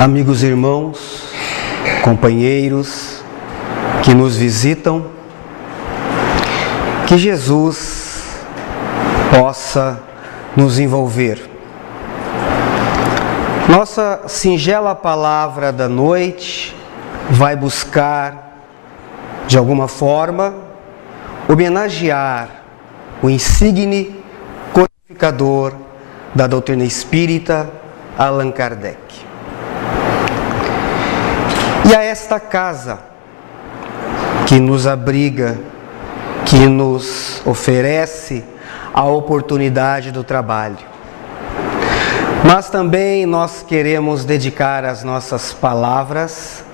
Amigos, irmãos, companheiros que nos visitam, que Jesus possa nos envolver. Nossa singela palavra da noite vai buscar, de alguma forma, homenagear o insigne codificador da doutrina espírita, Allan Kardec. E a esta casa que nos abriga, que nos oferece a oportunidade do trabalho. Mas também nós queremos dedicar as nossas palavras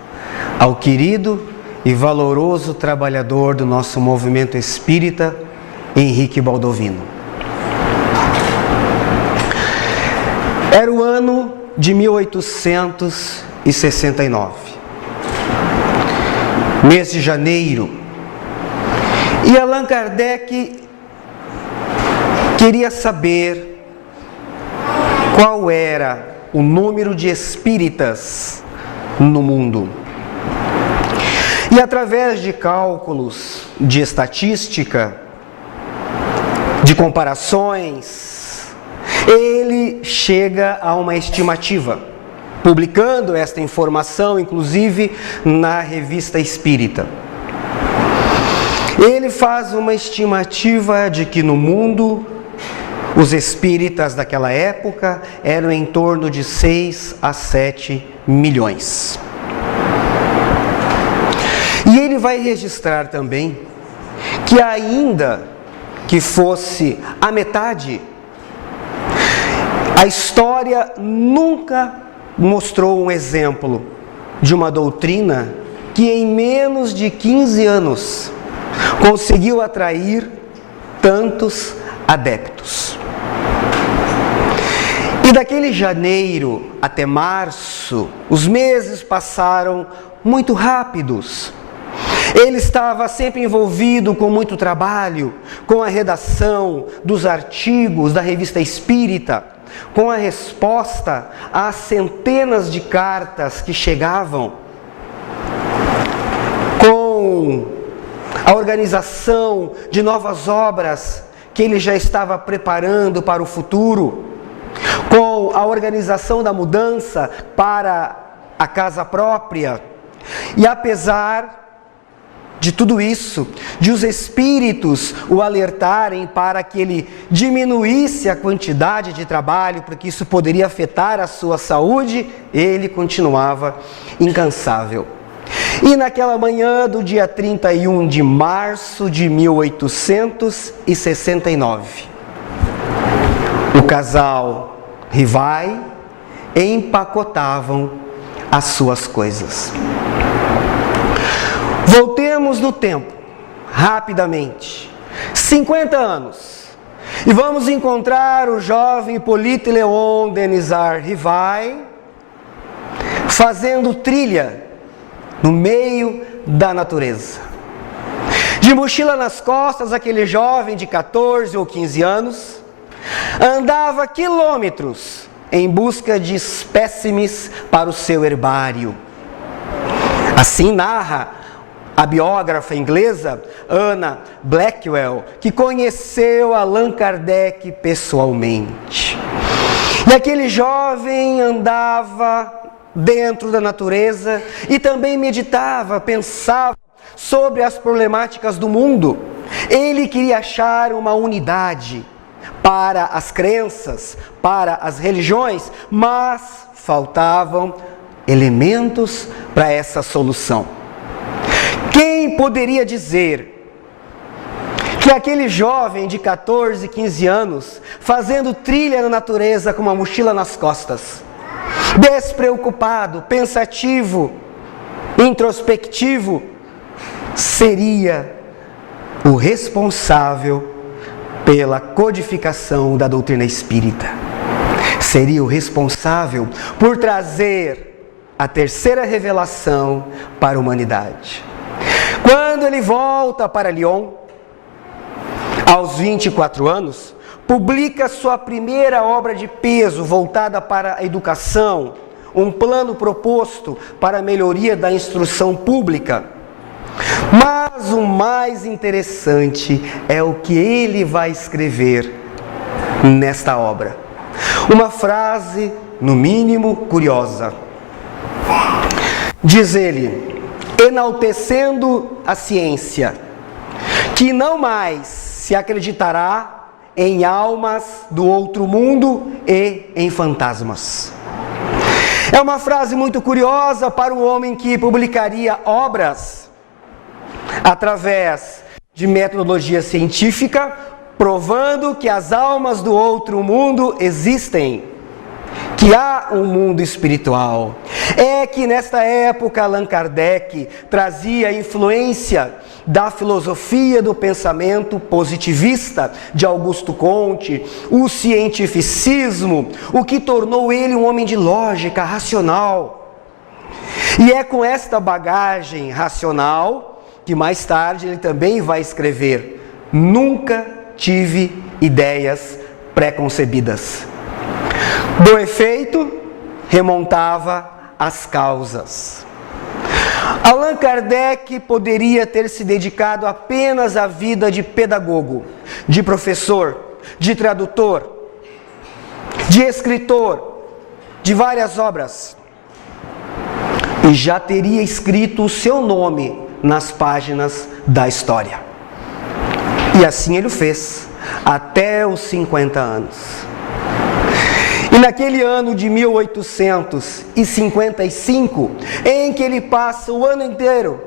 ao querido e valoroso trabalhador do nosso movimento espírita, Henrique Baldovino. Era o ano de 1869. Mês de janeiro, e Allan Kardec queria saber qual era o número de espíritas no mundo. E através de cálculos, de estatística, de comparações, ele chega a uma estimativa, publicando esta informação, inclusive, na Revista Espírita. Ele faz uma estimativa de que no mundo, os espíritas daquela época eram em torno de 6 a 7 milhões. E ele vai registrar também que, ainda que fosse a metade, a história nunca mostrou um exemplo de uma doutrina que em menos de 15 anos conseguiu atrair tantos adeptos. E daquele janeiro até março, os meses passaram muito rápidos. Ele estava sempre envolvido com muito trabalho, com a redação dos artigos da Revista Espírita, com a resposta às centenas de cartas que chegavam, com a organização de novas obras que ele já estava preparando para o futuro, com a organização da mudança para a casa própria. E apesar de tudo isso, de os espíritos o alertarem para que ele diminuísse a quantidade de trabalho, porque isso poderia afetar a sua saúde, ele continuava incansável. E naquela manhã do dia 31 de março de 1869, o casal Rivai empacotavam as suas coisas. Voltemos no tempo, rapidamente, 50 anos, e vamos encontrar o jovem Hippolyte Léon Denisard Rivai fazendo trilha no meio da natureza. De mochila nas costas, aquele jovem de 14 ou 15 anos andava quilômetros em busca de espécimes para o seu herbário. Assim narra a biógrafa inglesa Anna Blackwell, que conheceu Allan Kardec pessoalmente. E aquele jovem andava dentro da natureza e também meditava, pensava sobre as problemáticas do mundo. Ele queria achar uma unidade para as crenças, para as religiões, mas faltavam elementos para essa solução. Quem poderia dizer que aquele jovem de 14, 15 anos, fazendo trilha na natureza com uma mochila nas costas, despreocupado, pensativo, introspectivo, seria o responsável pela codificação da doutrina espírita? Seria o responsável por trazer a terceira revelação para a humanidade. Quando ele volta para Lyon, aos 24 anos, publica sua primeira obra de peso voltada para a educação, um plano proposto para a melhoria da instrução pública. Mas o mais interessante é o que ele vai escrever nesta obra. Uma frase, no mínimo, curiosa. Diz ele: enaltecendo a ciência, que não mais se acreditará em almas do outro mundo e em fantasmas. É uma frase muito curiosa para o homem que publicaria obras através de metodologia científica, provando que as almas do outro mundo existem, que há um mundo espiritual. É que nesta época Allan Kardec trazia a influência da filosofia do pensamento positivista de Augusto Comte, o cientificismo, o que tornou ele um homem de lógica, racional. E é com esta bagagem racional que mais tarde ele também vai escrever: nunca tive ideias pré-concebidas. Do efeito, remontava às causas. Allan Kardec poderia ter se dedicado apenas à vida de pedagogo, de professor, de tradutor, de escritor, de várias obras. E já teria escrito o seu nome nas páginas da história. E assim ele o fez, até os 50 anos. E naquele ano de 1855, em que ele passa o ano inteiro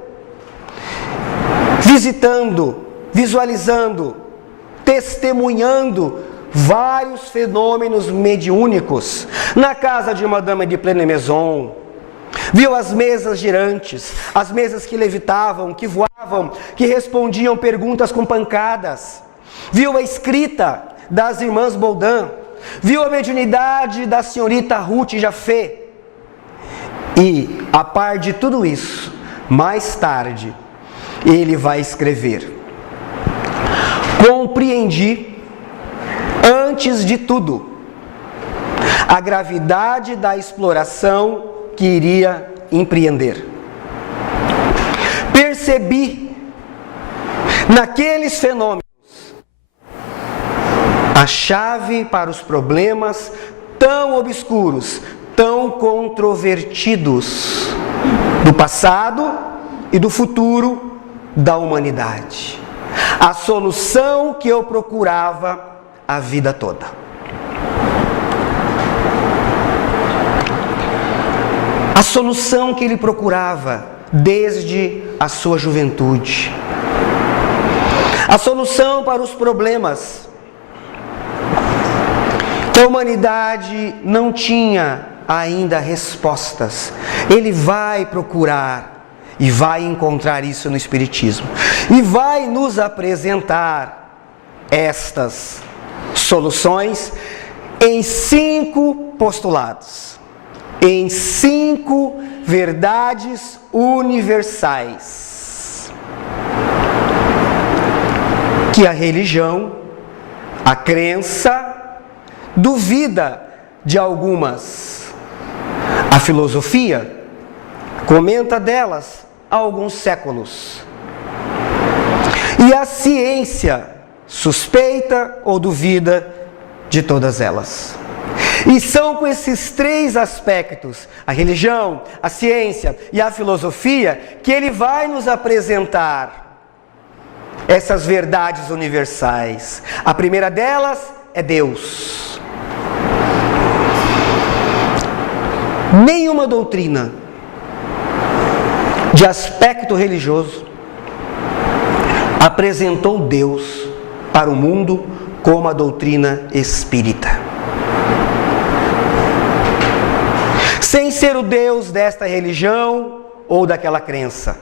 visitando, visualizando, testemunhando vários fenômenos mediúnicos, na casa de Madame de Plenemaison, viu as mesas girantes, as mesas que levitavam, que voavam, que respondiam perguntas com pancadas, viu a escrita das irmãs Baudin, viu a mediunidade da senhorita Ruth Jafé. E, a par de tudo isso, mais tarde, ele vai escrever: compreendi, antes de tudo, a gravidade da exploração que iria empreender. Percebi, naqueles fenômenos, a chave para os problemas tão obscuros, tão controvertidos do passado e do futuro da humanidade. A solução que eu procurava a vida toda. A solução que ele procurava desde a sua juventude. A solução para os problemas que a humanidade não tinha ainda respostas. Ele vai procurar e vai encontrar isso no Espiritismo. E vai nos apresentar estas soluções em 5 postulados, em 5 verdades universais que a religião, a crença, duvida de algumas. A filosofia comenta delas há alguns séculos. E a ciência suspeita ou duvida de todas elas. E são com esses 3 aspectos, a religião, a ciência e a filosofia, que ele vai nos apresentar essas verdades universais. A primeira delas é Deus. Nenhuma doutrina de aspecto religioso apresentou Deus para o mundo como a doutrina espírita. Sem ser o Deus desta religião ou daquela crença.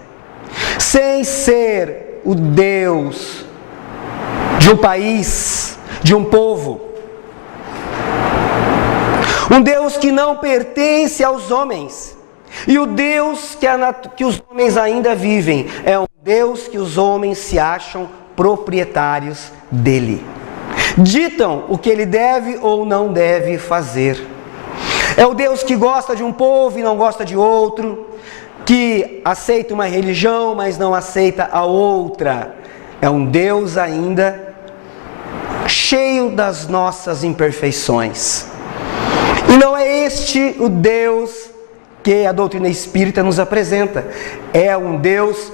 Sem ser o Deus de um país, de um povo. Um Deus que não pertence aos homens. E o Deus que os homens ainda vivem é um Deus que os homens se acham proprietários dele. Ditam o que ele deve ou não deve fazer. É o Deus que gosta de um povo e não gosta de outro, que aceita uma religião, mas não aceita a outra. É um Deus ainda cheio das nossas imperfeições. E não é este o Deus que a doutrina espírita nos apresenta. É um Deus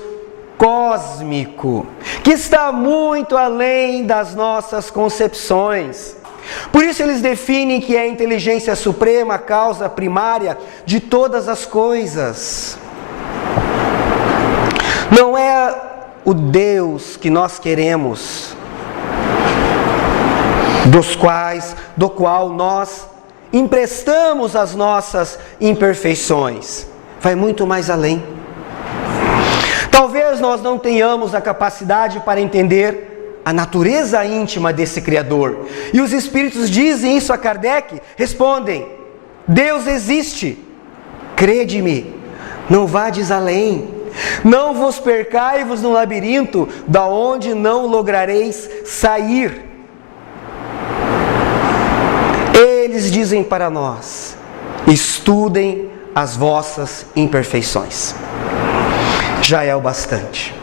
cósmico, que está muito além das nossas concepções. Por isso eles definem que é a inteligência suprema, a causa primária de todas as coisas. Não é o Deus que nós queremos, do qual nós emprestamos as nossas imperfeições. Vai muito mais além. Talvez nós não tenhamos a capacidade para entender a natureza íntima desse Criador. E os Espíritos dizem isso a Kardec, respondem: Deus existe, crede-me, não vades além, não vos percai-vos no labirinto, da onde não lograreis sair. Eles dizem para nós: estudem as vossas imperfeições. Já é o bastante.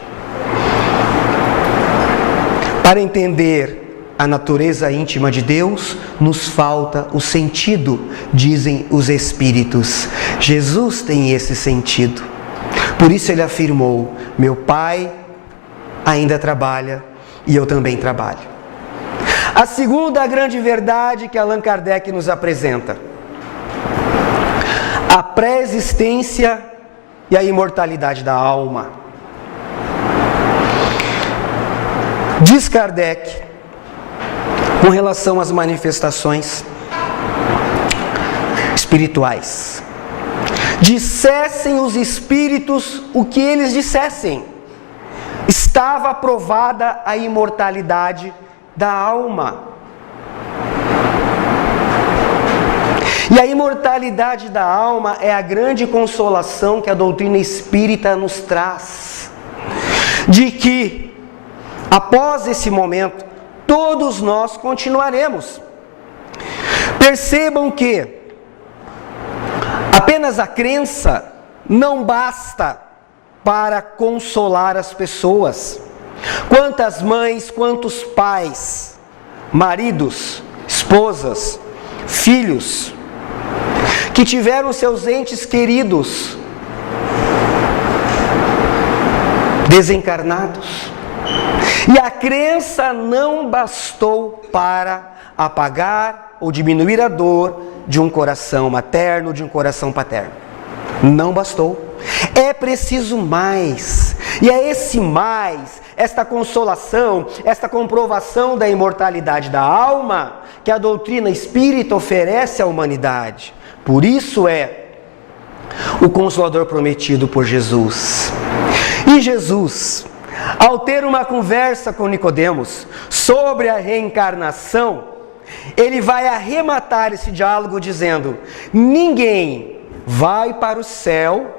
Para entender a natureza íntima de Deus, nos falta o sentido, dizem os Espíritos. Jesus tem esse sentido. Por isso ele afirmou: meu Pai ainda trabalha e eu também trabalho. A segunda grande verdade que Allan Kardec nos apresenta: a pré-existência e a imortalidade da alma. Diz Kardec, com relação às manifestações espirituais: dissessem os espíritos o que eles dissessem, estava aprovada a imortalidade da alma. E a imortalidade da alma é a grande consolação que a doutrina espírita nos traz, de que após esse momento todos nós continuaremos. Percebam que apenas a crença não basta para consolar as pessoas. Quantas mães, quantos pais, maridos, esposas, filhos, que tiveram seus entes queridos desencarnados, e a crença não bastou para apagar ou diminuir a dor de um coração materno, de um coração paterno. Não bastou. É preciso mais. E é esse mais, esta consolação, esta comprovação da imortalidade da alma que a doutrina espírita oferece à humanidade. Por isso é o Consolador prometido por Jesus. E Jesus, ao ter uma conversa com Nicodemos sobre a reencarnação, ele vai arrematar esse diálogo dizendo: ninguém vai para o céu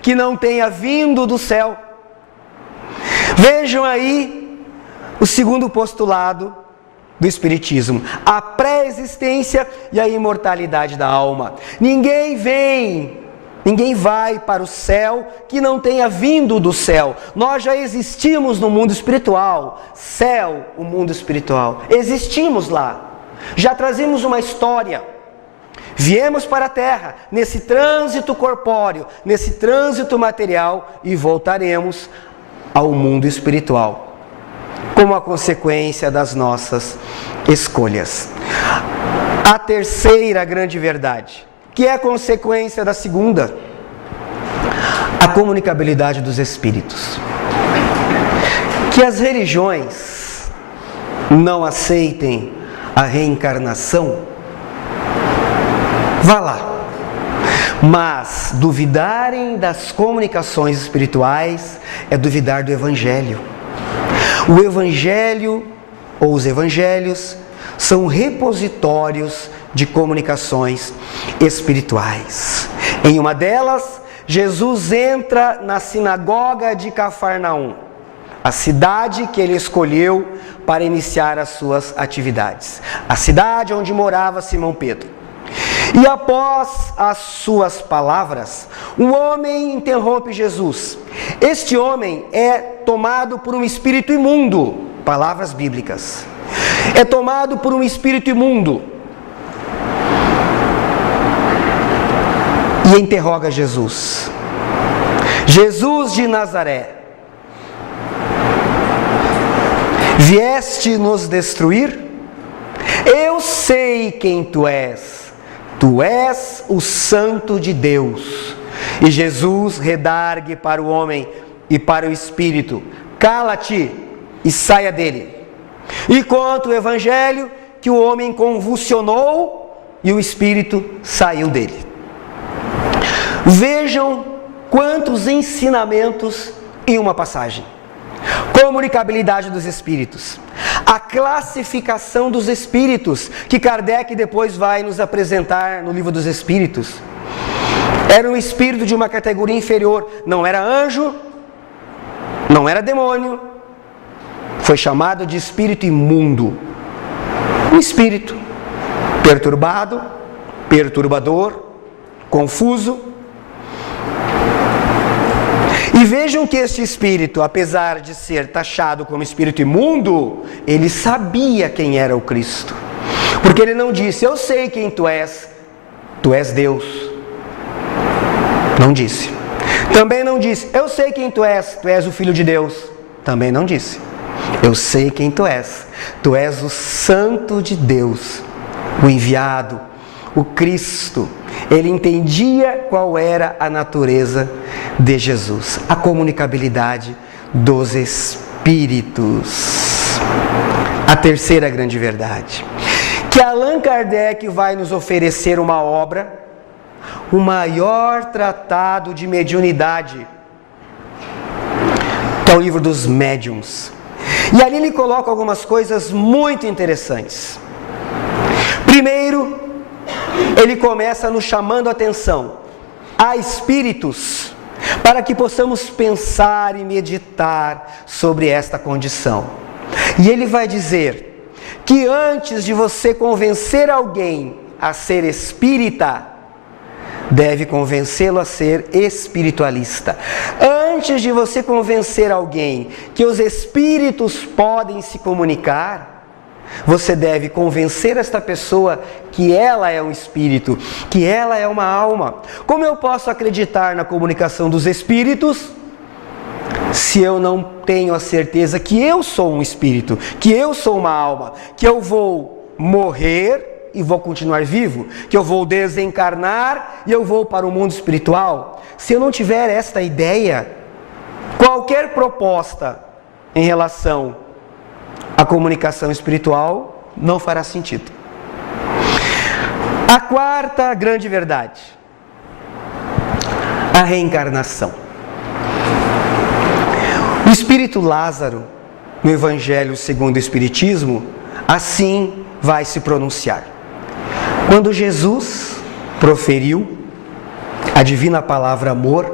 que não tenha vindo do céu. Vejam aí o segundo postulado do Espiritismo: a pré-existência e a imortalidade da alma. Ninguém vai para o céu que não tenha vindo do céu. Nós já existimos no mundo espiritual. Céu, o mundo espiritual. Existimos lá. Já trazemos uma história. Viemos para a Terra, nesse trânsito corpóreo, nesse trânsito material, e voltaremos ao mundo espiritual, como a consequência das nossas escolhas. A terceira grande verdade, que é a consequência da segunda: a comunicabilidade dos espíritos. Que as religiões não aceitem a reencarnação, vá lá. Mas duvidarem das comunicações espirituais é duvidar do Evangelho. O Evangelho, ou os Evangelhos, são repositórios de comunicações espirituais. Em uma delas, Jesus entra na sinagoga de Cafarnaum, a cidade que ele escolheu para iniciar as suas atividades, a cidade onde morava Simão Pedro. E após as suas palavras, um homem interrompe Jesus. Este homem é tomado por um espírito imundo. Palavras bíblicas. É tomado por um espírito imundo. E interroga Jesus. Jesus de Nazaré, vieste nos destruir? Eu sei quem tu és. Tu és o Santo de Deus. E Jesus redargue para o homem e para o espírito: cala-te e saia dele. E conta o evangelho que o homem convulsionou e o espírito saiu dele. Vejam quantos ensinamentos em uma passagem. Comunicabilidade dos espíritos. A classificação dos espíritos, que Kardec depois vai nos apresentar no Livro dos Espíritos. Era um espírito de uma categoria inferior. Não era anjo, não era demônio. Foi chamado de espírito imundo. Um espírito perturbado, perturbador, confuso. E vejam que este espírito, apesar de ser taxado como espírito imundo, ele sabia quem era o Cristo. Porque ele não disse: eu sei quem tu és Deus. Não disse. Também não disse: eu sei quem tu és o Filho de Deus. Também não disse. Eu sei quem tu és o Santo de Deus, o enviado, o Cristo. Ele entendia qual era a natureza de Jesus, a comunicabilidade dos espíritos. A terceira grande verdade, que Allan Kardec vai nos oferecer uma obra, o maior tratado de mediunidade, que é o Livro dos Médiuns. E ali ele coloca algumas coisas muito interessantes. Primeiro, ele começa nos chamando a atenção a espíritos, para que possamos pensar e meditar sobre esta condição. E ele vai dizer que antes de você convencer alguém a ser espírita, deve convencê-lo a ser espiritualista. Antes de você convencer alguém que os espíritos podem se comunicar, você deve convencer esta pessoa que ela é um espírito, que ela é uma alma. Como eu posso acreditar na comunicação dos espíritos se eu não tenho a certeza que eu sou um espírito, que eu sou uma alma, que eu vou morrer e vou continuar vivo, que eu vou desencarnar e eu vou para o mundo espiritual? Se eu não tiver esta ideia, qualquer proposta em relação à comunicação espiritual não fará sentido. A quarta grande verdade, a reencarnação. O espírito Lázaro, no Evangelho segundo o Espiritismo, assim vai se pronunciar. Quando Jesus proferiu a divina palavra amor,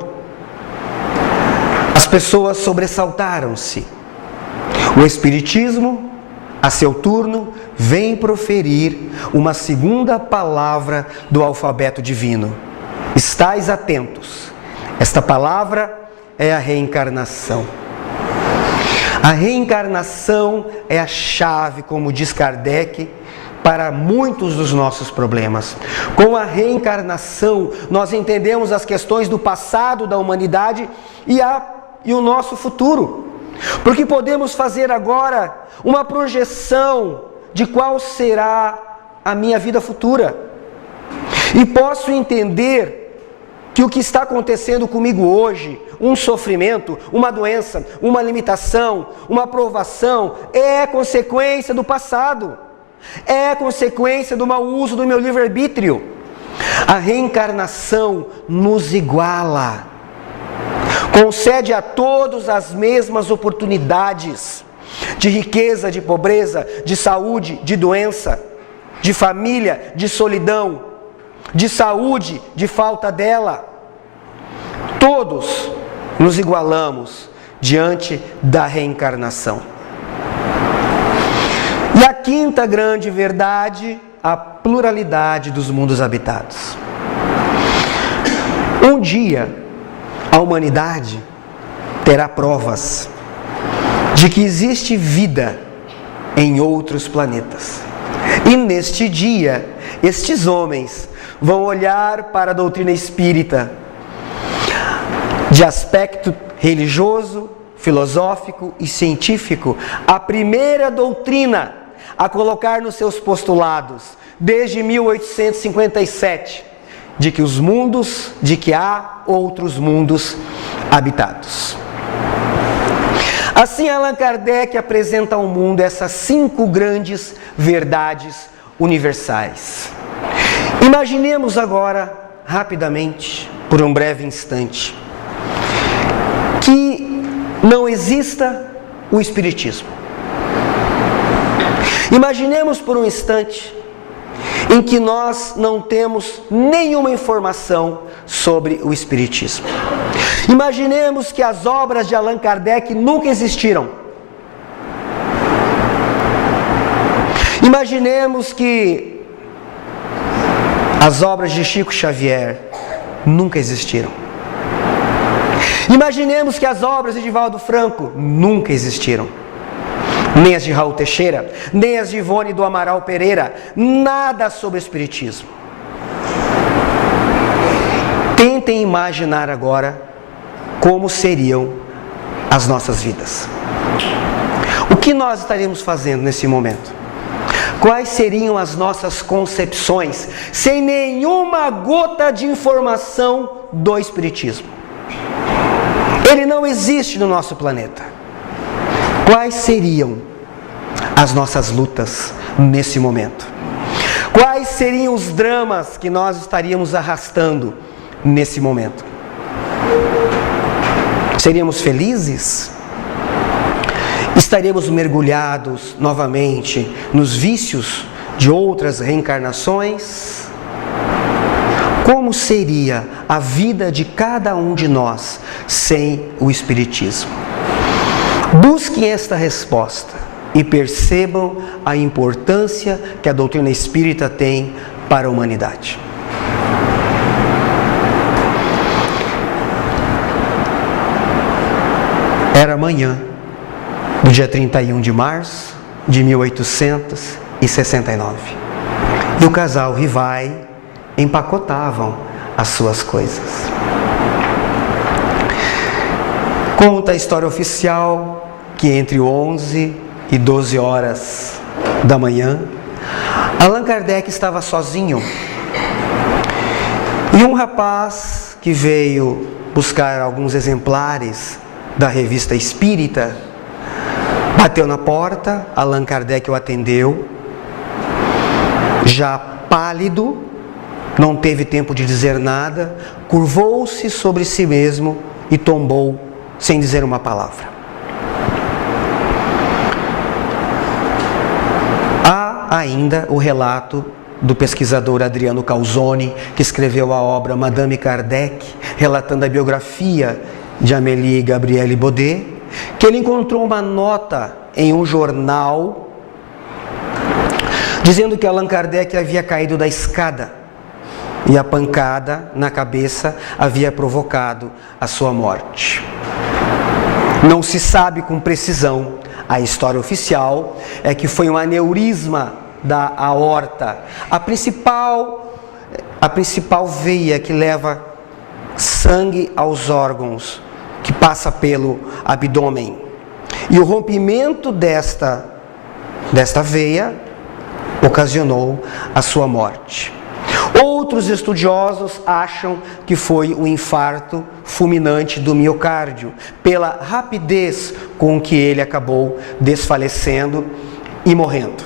as pessoas sobressaltaram-se. O Espiritismo, a seu turno, vem proferir uma segunda palavra do alfabeto divino. Estais atentos. Esta palavra é a reencarnação. A reencarnação é a chave, como diz Kardec, para muitos dos nossos problemas. Com a reencarnação, nós entendemos as questões do passado da humanidade e o nosso futuro. Porque podemos fazer agora uma projeção de qual será a minha vida futura. E posso entender que o que está acontecendo comigo hoje, um sofrimento, uma doença, uma limitação, uma provação, é consequência do passado. É consequência do mau uso do meu livre-arbítrio. A reencarnação nos iguala. Concede a todos as mesmas oportunidades de riqueza, de pobreza, de saúde, de doença, de família, de solidão, de saúde, de falta dela. Todos nos igualamos diante da reencarnação. E a quinta grande verdade a pluralidade dos mundos habitados. Um dia, a humanidade terá provas de que existe vida em outros planetas. E neste dia, estes homens vão olhar para a doutrina espírita de aspecto religioso, filosófico e científico, a primeira doutrina a colocar nos seus postulados, desde 1857, de que há outros mundos habitados. Assim, Allan Kardec apresenta ao mundo essas 5 grandes verdades universais. Imaginemos agora, rapidamente, por um breve instante, que não exista o Espiritismo. Imaginemos por um instante em que nós não temos nenhuma informação sobre o Espiritismo. Imaginemos que as obras de Allan Kardec nunca existiram. Imaginemos que as obras de Chico Xavier nunca existiram. Imaginemos que as obras de Divaldo Franco nunca existiram. Nem as de Raul Teixeira, nem as de Ivone do Amaral Pereira, nada sobre o Espiritismo. Tentem imaginar agora como seriam as nossas vidas. O que nós estaríamos fazendo nesse momento? Quais seriam as nossas concepções sem nenhuma gota de informação do Espiritismo? Ele não existe no nosso planeta. Quais seriam as nossas lutas nesse momento? Quais seriam os dramas que nós estaríamos arrastando nesse momento? Seríamos felizes? Estaríamos mergulhados novamente nos vícios de outras reencarnações? Como seria a vida de cada um de nós sem o Espiritismo? Busquem esta resposta e percebam a importância que a doutrina espírita tem para a humanidade. Era manhã do dia 31 de março de 1869. E o casal Rivai empacotavam as suas coisas. Conta a história oficial que entre 11 e 12 horas da manhã, Allan Kardec estava sozinho. E um rapaz que veio buscar alguns exemplares da revista Espírita bateu na porta. Allan Kardec o atendeu. Já pálido, não teve tempo de dizer nada, curvou-se sobre si mesmo e tombou sem dizer uma palavra. Há ainda o relato do pesquisador Adriano Calzoni, que escreveu a obra Madame Kardec, relatando a biografia de Amélie Gabrielle Baudet, que ele encontrou uma nota em um jornal dizendo que Allan Kardec havia caído da escada e a pancada na cabeça havia provocado a sua morte. Não se sabe com precisão. A história oficial é que foi um aneurisma da aorta, a principal veia que leva sangue aos órgãos, que passa pelo abdômen. E o rompimento desta veia ocasionou a sua morte. Outros estudiosos acham que foi um infarto fulminante do miocárdio, pela rapidez com que ele acabou desfalecendo e morrendo.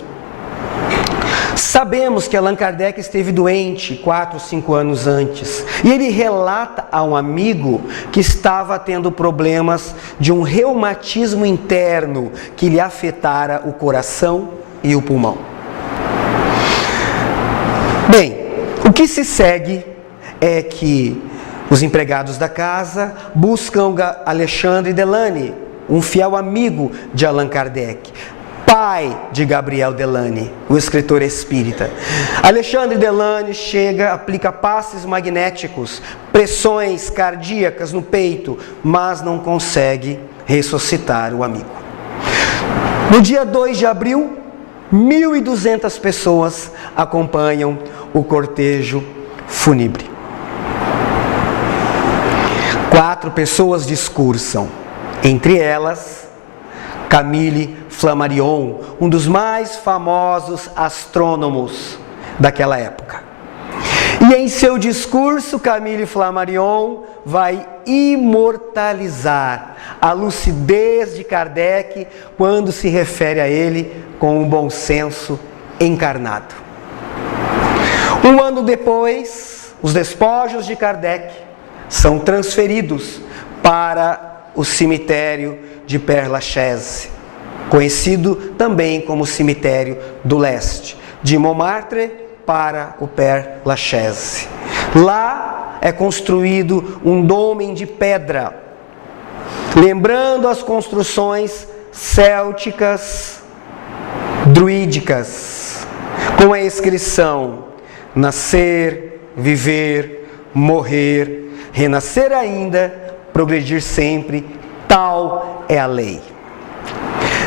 Sabemos que Allan Kardec esteve doente 4 ou 5 anos antes, e ele relata a um amigo que estava tendo problemas de um reumatismo interno que lhe afetara o coração e o pulmão. Bem, o que se segue é que os empregados da casa buscam Alexandre Delany, um fiel amigo de Allan Kardec, pai de Gabriel Delany, o escritor espírita. Alexandre Delany chega, aplica passes magnéticos, pressões cardíacas no peito, mas não consegue ressuscitar o amigo. No dia 2 de abril, 1.200 pessoas acompanham o cortejo fúnebre. 4 pessoas discursam, entre elas Camille Flammarion, um dos mais famosos astrônomos daquela época. E em seu discurso, Camille Flammarion vai imortalizar a lucidez de Kardec quando se refere a ele com um bom senso encarnado. Um ano depois, os despojos de Kardec são transferidos para o cemitério de Père Lachaise, conhecido também como cemitério do leste, de Montmartre para o Père Lachaise. Lá é construído um dômen de pedra, lembrando as construções célticas, druídicas, com a inscrição: nascer, viver, morrer, renascer ainda, progredir sempre, tal é a lei.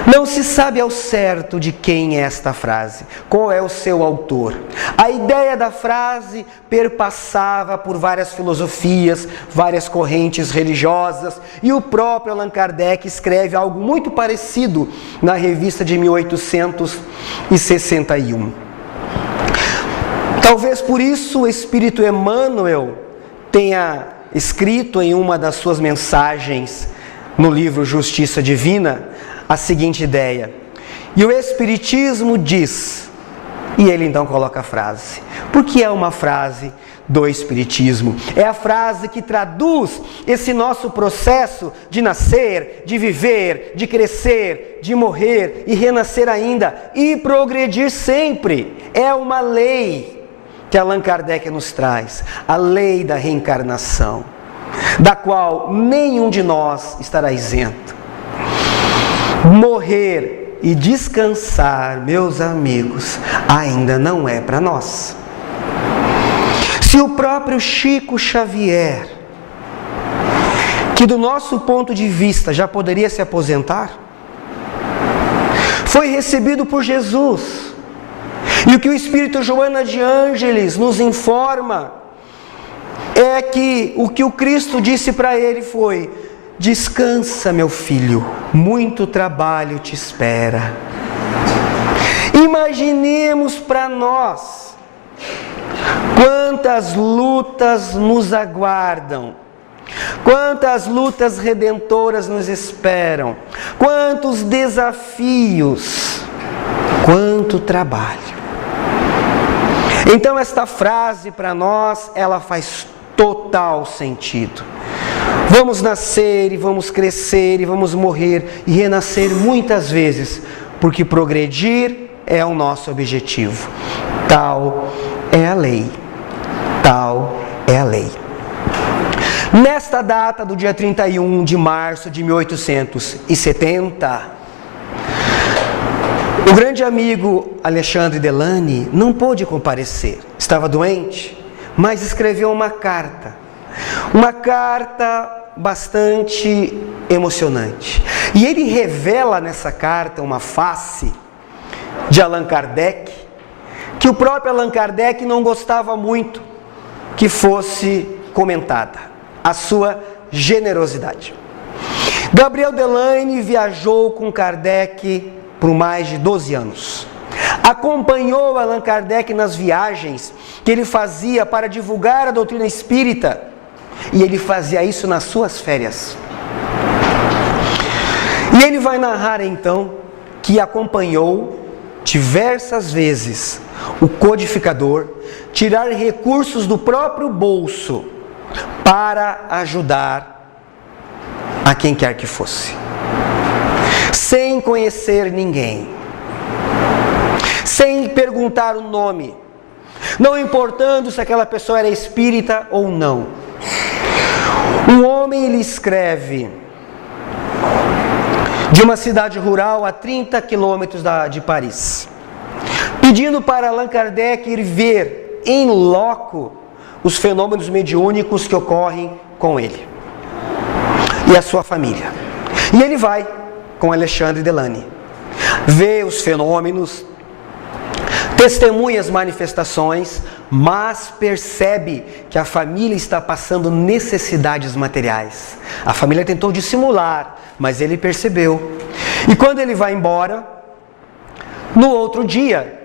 Não se sabe ao certo de quem é esta frase, qual é o seu autor. A ideia da frase perpassava por várias filosofias, várias correntes religiosas, e o próprio Allan Kardec escreve algo muito parecido na revista de 1861. Talvez por isso o Espírito Emmanuel tenha escrito em uma das suas mensagens no livro Justiça Divina a seguinte ideia: e o Espiritismo diz, e ele então coloca a frase, porque é uma frase do Espiritismo, é a frase que traduz esse nosso processo de nascer, de viver, de crescer, de morrer e renascer ainda e progredir sempre. É uma lei que Allan Kardec nos traz, a lei da reencarnação, da qual nenhum de nós estará isento. Morrer e descansar, meus amigos, ainda não é para nós. Se o próprio Chico Xavier, que do nosso ponto de vista já poderia se aposentar, foi recebido por Jesus, e o que o Espírito Joana de Ângeles nos informa é que o Cristo disse para ele foi: descansa, meu filho, muito trabalho te espera. Imaginemos para nós quantas lutas nos aguardam, quantas lutas redentoras nos esperam, quantos desafios, quanto trabalho. Então esta frase para nós, ela faz total sentido. Vamos nascer e vamos crescer e vamos morrer e renascer muitas vezes, porque progredir é o nosso objetivo. Tal é a lei. Tal é a lei. Nesta data do dia 31 de março de 1870, o grande amigo Alexandre Delany não pôde comparecer, estava doente, mas escreveu uma carta bastante emocionante. E ele revela nessa carta uma face de Allan Kardec, que o próprio Allan Kardec não gostava muito que fosse comentada, a sua generosidade. Gabriel Delany viajou com Kardec por mais de 12 anos. Acompanhou Allan Kardec nas viagens que ele fazia para divulgar a doutrina espírita, e ele fazia isso nas suas férias. E ele vai narrar então que acompanhou diversas vezes o codificador tirar recursos do próprio bolso para ajudar a quem quer que fosse, sem conhecer ninguém, sem perguntar o nome, não importando se aquela pessoa era espírita ou não. Um homem, ele escreve de uma cidade rural a 30 quilômetros de Paris, pedindo para Allan Kardec ir ver em loco os fenômenos mediúnicos que ocorrem com ele e a sua família. E ele vai com Alexandre Delaunay, vê os fenômenos, testemunha as manifestações, mas percebe que a família está passando necessidades materiais. A família tentou dissimular, mas ele percebeu. E quando ele vai embora, no outro dia,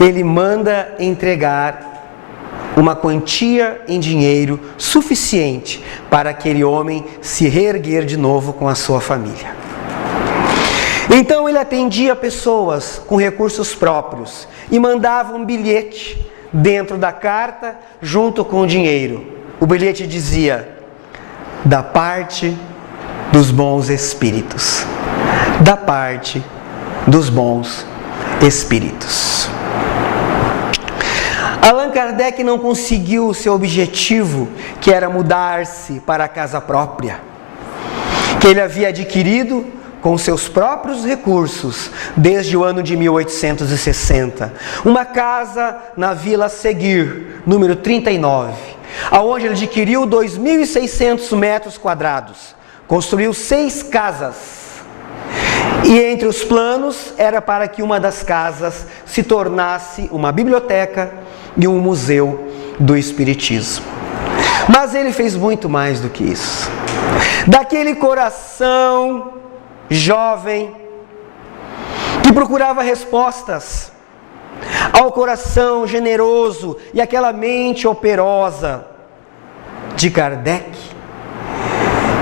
ele manda entregar uma quantia em dinheiro suficiente para aquele homem se reerguer de novo com a sua família. Então ele atendia pessoas com recursos próprios e mandava um bilhete dentro da carta junto com o dinheiro. O bilhete dizia: da parte dos bons espíritos. Da parte dos bons espíritos. Allan Kardec não conseguiu o seu objetivo, que era mudar-se para a casa própria, que ele havia adquirido com seus próprios recursos desde o ano de 1860. Uma casa na Vila Seguir, número 39, aonde ele adquiriu 2.600 metros quadrados. Construiu 6 casas. E entre os planos era para que uma das casas se tornasse uma biblioteca e um museu do Espiritismo. Mas ele fez muito mais do que isso. Daquele coração jovem que procurava respostas, ao coração generoso e aquela mente operosa de Kardec,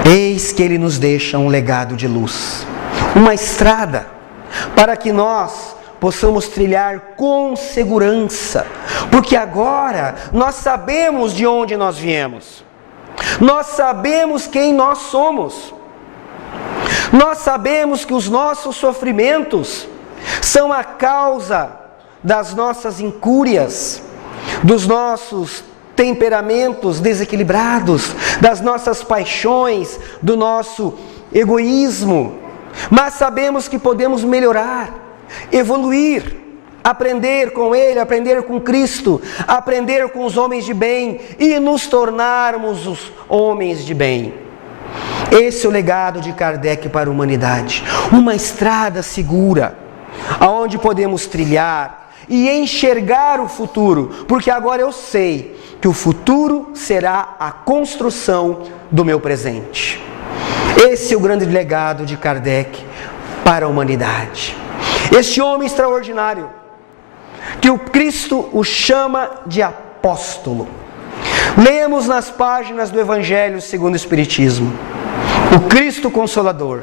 eis que ele nos deixa um legado de luz, uma estrada para que nós possamos trilhar com segurança, porque agora nós sabemos de onde nós viemos, nós sabemos quem nós somos, nós sabemos que os nossos sofrimentos são a causa das nossas incúrias, dos nossos temperamentos desequilibrados, das nossas paixões, do nosso egoísmo, mas sabemos que podemos melhorar, evoluir, aprender com Ele, aprender com Cristo, aprender com os homens de bem e nos tornarmos os homens de bem. Esse é o legado de Kardec para a humanidade, uma estrada segura, aonde podemos trilhar e enxergar o futuro, porque agora eu sei que o futuro será a construção do meu presente. Esse é o grande legado de Kardec para a humanidade. Este homem extraordinário, que o Cristo o chama de apóstolo. Lemos nas páginas do Evangelho segundo o Espiritismo, o Cristo Consolador,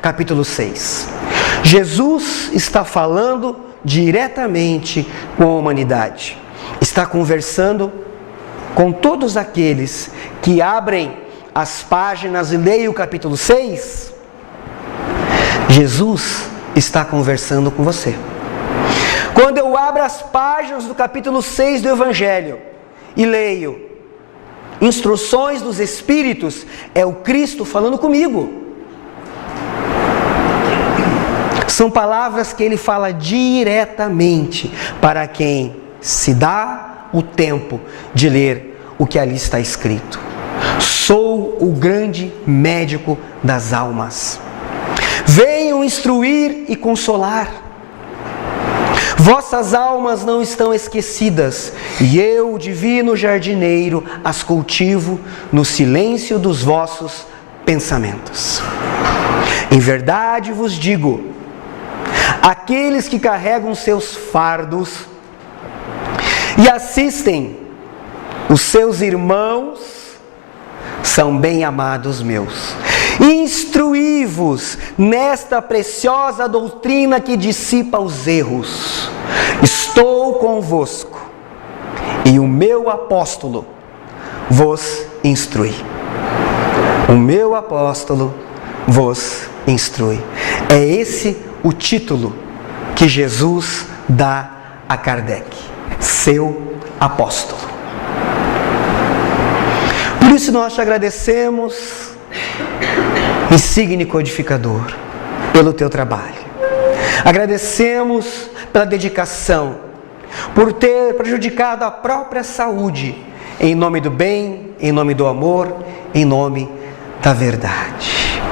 capítulo 6. Jesus está falando diretamente com a humanidade. Está conversando com todos aqueles que abrem as páginas e leem o capítulo 6. Jesus está conversando com você. Quando eu abro as páginas do capítulo 6 do Evangelho e leio instruções dos Espíritos, é o Cristo falando comigo. São palavras que ele fala diretamente para quem se dá o tempo de ler o que ali está escrito. Sou o grande médico das almas. Venho instruir e consolar. Vossas almas não estão esquecidas, e eu, divino jardineiro, as cultivo no silêncio dos vossos pensamentos. Em verdade vos digo, aqueles que carregam seus fardos e assistem os seus irmãos são bem amados meus. Instruí-vos nesta preciosa doutrina que dissipa os erros. Estou convosco e o meu apóstolo vos instrui. O meu apóstolo vos instrui. É esse o título que Jesus dá a Kardec, seu apóstolo. Por isso nós te agradecemos, insigne codificador. pelo teu trabalho. Agradecemos pela dedicação, por ter prejudicado a própria saúde, em nome do bem, em nome do amor, em nome da verdade.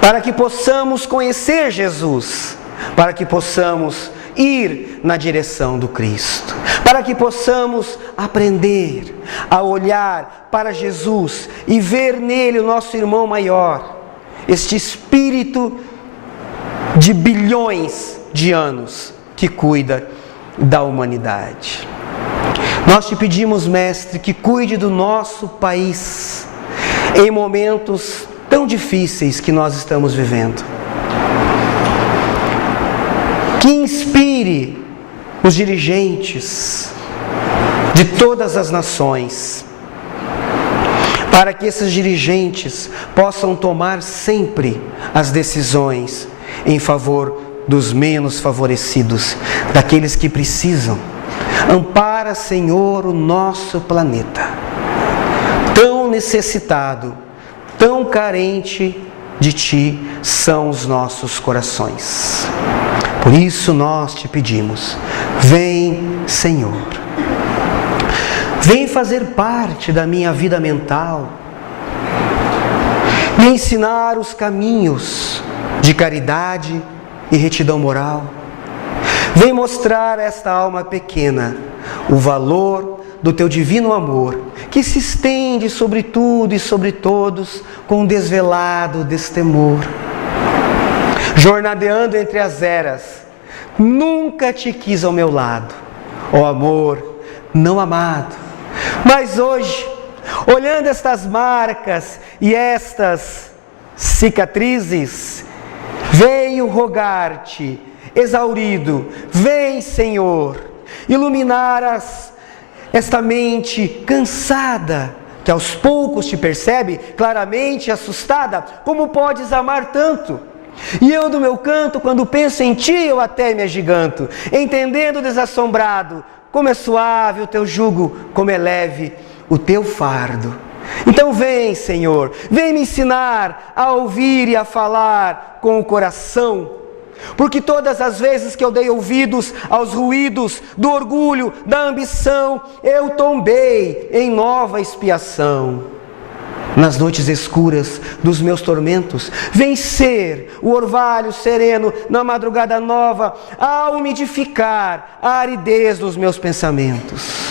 Para que possamos conhecer Jesus, para que possamos ir na direção do Cristo, para que possamos aprender a olhar para Jesus e ver nele o nosso irmão maior, este espírito de bilhões de anos que cuida da humanidade. Nós te pedimos, Mestre, que cuide do nosso país em momentos tão difíceis que nós estamos vivendo. Que inspire os dirigentes de todas as nações, para que esses dirigentes possam tomar sempre as decisões em favor dos menos favorecidos, daqueles que precisam. Ampara, Senhor, o nosso planeta, tão necessitado, tão carente de Ti são os nossos corações. Por isso nós te pedimos, vem, Senhor, vem fazer parte da minha vida mental, me ensinar os caminhos de caridade e retidão moral. Vem mostrar a esta alma pequena o valor do teu divino amor, que se estende sobre tudo e sobre todos com desvelado destemor. Jornadeando entre as eras, nunca te quis ao meu lado, ó amor não amado. Mas hoje, olhando estas marcas e estas cicatrizes, venho rogar-te, exaurido, vem, Senhor, iluminar esta mente cansada, que aos poucos te percebe claramente assustada. Como podes amar tanto? E eu do meu canto, quando penso em ti, eu até me agiganto, entendendo desassombrado, como é suave o teu jugo, como é leve o teu fardo. Então vem, Senhor, vem me ensinar a ouvir e a falar com o coração, porque todas as vezes que eu dei ouvidos aos ruídos do orgulho, da ambição, eu tombei em nova expiação. Nas noites escuras dos meus tormentos, vem ser o orvalho sereno na madrugada nova, a umidificar a aridez dos meus pensamentos.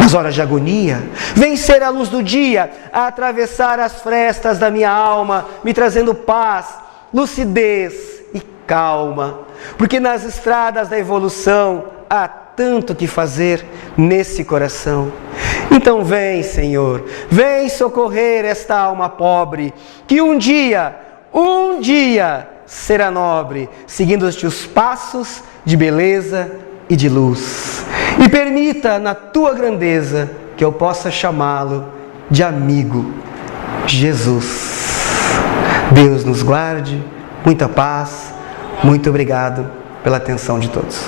Nas horas de agonia, vem ser a luz do dia, a atravessar as frestas da minha alma, me trazendo paz, lucidez e calma, porque nas estradas da evolução há tanto que fazer nesse coração. Então vem, Senhor, vem socorrer esta alma pobre, que um dia será nobre, seguindo os teus passos de beleza e de luz. E permita na tua grandeza que eu possa chamá-lo de amigo Jesus. Deus nos guarde, muita paz, muito obrigado pela atenção de todos.